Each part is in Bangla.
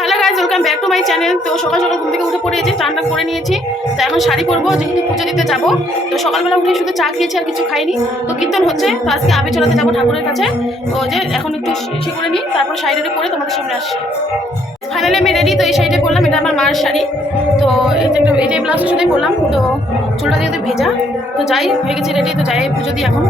Hello guys, welcome back to my channel. তো সকাল সকাল ঘুম থেকে উঠে পড়েছি, চান টান করে নিয়েছি। তো এখন শাড়ি পরবো, যেহেতু পুজো দিতে যাবো। তো সকালবেলা উঠে শুধু চা খেয়েছি, আর কিছু খাইনি। তো কীর্তন হচ্ছে, তো আজকে আবে চলাতে যাবো ঠাকুরের কাছে। তো যে এখন একটু ইসে করে নিই, তারপর শাড়িটা পরে তোমাদের সামনে আসছি। ফাইনালি আমি রেডি। তো এই শাড়িটা পরলাম, এটা আমার মার শাড়ি। তো এই যে ব্লাউজের সাথে পরলাম। তো চুলটা যেহেতু ভেজা, তো যাই হয়ে গেছে রেডি। তো যাই পুজো দিই এখন।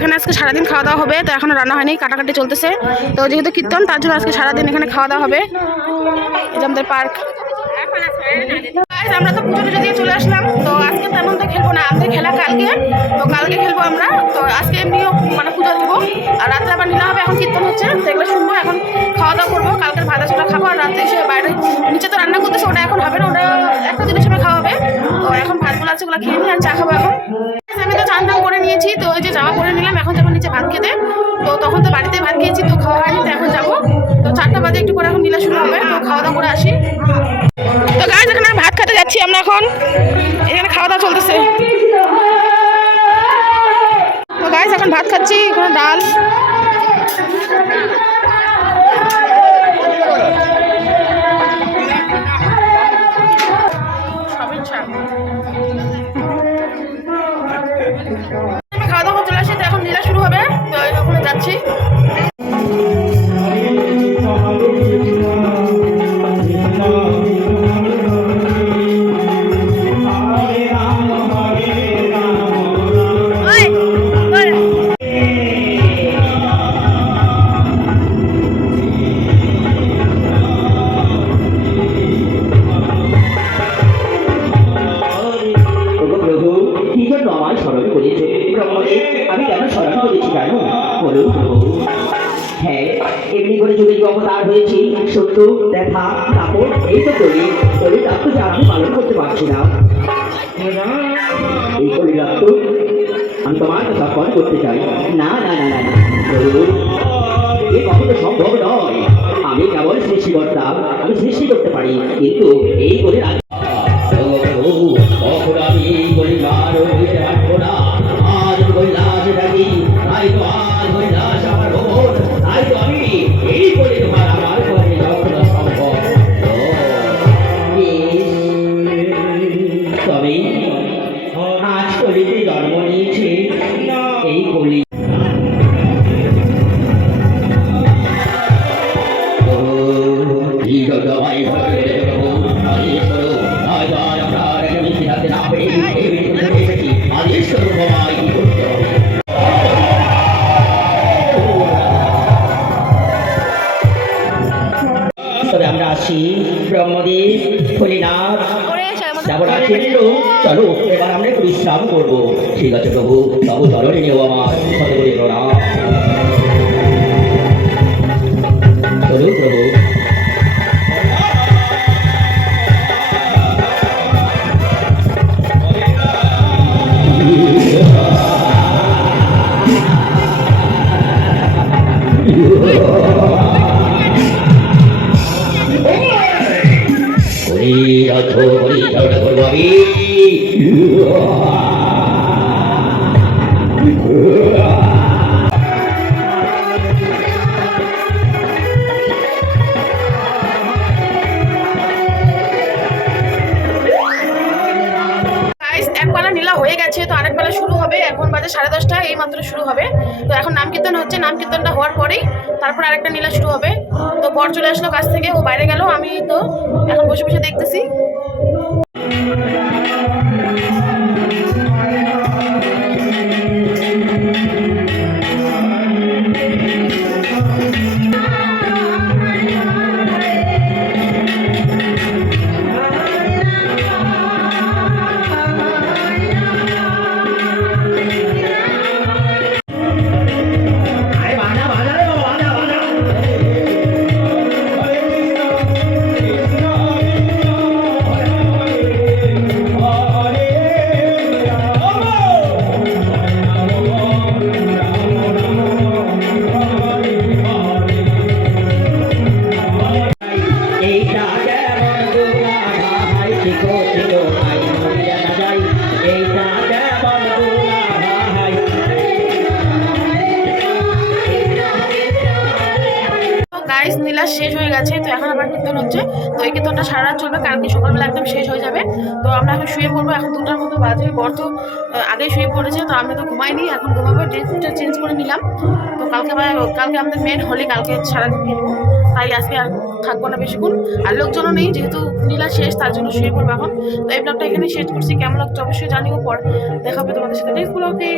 এখানে আজকে সারাদিন খাওয়া দাওয়া হবে, তো এখনো রান্না হয়নি, কাটাকাটি চলতেছে। তো যেহেতু কীর্তন তার জন্য আজকে সারাদিন এখানে খাওয়া দাওয়া হবে। এই যে আমাদের পার্ক। আমরা তো পুজো টুজো দিয়ে চলে আসলাম, তো আজকে তেমন তো খেলবো না, আমাদের খেলা কালকে, তো কালকে খেলবো আমরা। তো আজকে এমনিও মানে পুজো দেবো, আর রাত্রে আবার নীলা হবে, এখন কীর্তন হচ্ছে, তো এগুলো শুনবো। এখন খাওয়া দাওয়া করবো, কালকের ভাজা ছোটা খাবো, আর রাত্রে এসে বাইরে নিচে তো রান্না করতেছে, ওটা এখন হবে না, ওটা একটা দিনের সময় খাওয়া হবে। তো এখন ভাতগুলো আছে, ওগুলো খেয়ে নিই, আর চা খাবো এখন। আমি তো চান টান করে নিয়েছি, তো ওই যে জামা পরে নিলাম, এখন যাবো নিচে ভাত খেতে। তো তখন তো বাড়িতে ভাত খেয়েছি, তো খাওয়া হয়নি, তো এখন যাবো। তো 4টা বাজে একটু পরে এখন নীলা শুরু হবে, তো খাওয়া দাওয়া করে আসি। তো গাইজ এখানে ভাত খেতে যাচ্ছি আমরা এখন, এখানে খাওয়া দাওয়া চলতেছে। তো গাইজ এখন ভাত খাচ্ছি, এখানে ডাল, খাওয়া দাওয়া চলে আসি, তো এখন নীলা শুরু হবে, তো ওখানে যাচ্ছি। আমি কেন স্মরণ করেছি জানো? বলুন প্রভু। হ্যাঁ, এমনি করে যদি অবতার হয়েছি, সত্য দেখা কাপড় এই তো করি রাত্র যে আমি পালন করতে পারছি না। এই করি রাত্র আমি তোমার কথা পালন করতে চাই না। না না না না প্রভু, এ কখনো সম্ভব নয়। আমি কেবল সৃষ্টিকর্তা, আমি সৃষ্টি করতে পারি, কিন্তু এই করে আমি এই করে রাখবো না। আজ কৈলাস থাকি, তাই তো আজ কৈলাস আমার ভবন, তাই তো আমি এই করে তোমার আমার করে যখন সম্ভব। তবে আজ কলিতে জন্ম নিয়েছে এই কলি। তবে আমরা আসি ব্রহ্মদেব হরিনাথ চলো এবার আমরা একটু বিশ্রাম করবো। ঠিক আছে প্রভু, তবু চরণে নেও আমার শতকোটি প্রণাম। চলো প্রভু। একবেলা নীলা হয়ে গেছে, তো আরেক বেলা শুরু হবে, এখন বাজে 10:30, এই মাত্র শুরু হবে। তো এখন নাম কীর্তন হচ্ছে, নাম কীর্তনটা হওয়ার পরেই তারপর আরেকটা নীলা শুরু হবে। তো বর চলে আসলো কাছ থেকে, ও বাইরে গেল, আমি তো এখন বসে বসে দেখতেছি। নীলা শেষ হয়ে গেছে, তো এখন আবার কীর্তন হচ্ছে। তো এই কীর্তনটা সারা রাত চলবে, কালকে সকালবেলা একদম শেষ হয়ে যাবে। তো আমরা এখন শুয়ে পড়বো, এখন 2টার মতো বাজে, বর তো আগে শুয়ে পড়েছে, তো আমি তো ঘুমাইনি, এখন ঘুমাবো। ড্রেসটা চেঞ্জ করে নিলাম, তো কালকে আমাদের মেন হোলি, কালকে সারাদিন খেলবো, তাই আজকে আর থাকবো না বেশিক্ষণ। আর লোকজনও নেই, যেহেতু নীলা শেষ, তার জন্য শুয়ে পড়বো এখন। তো এই ব্লগটা এখানে শেষ করছি, কেমন লাগছে অবশ্যই জানিও, পর দেখাবে তোমাদের সাথে নেক্সট ব্লগে।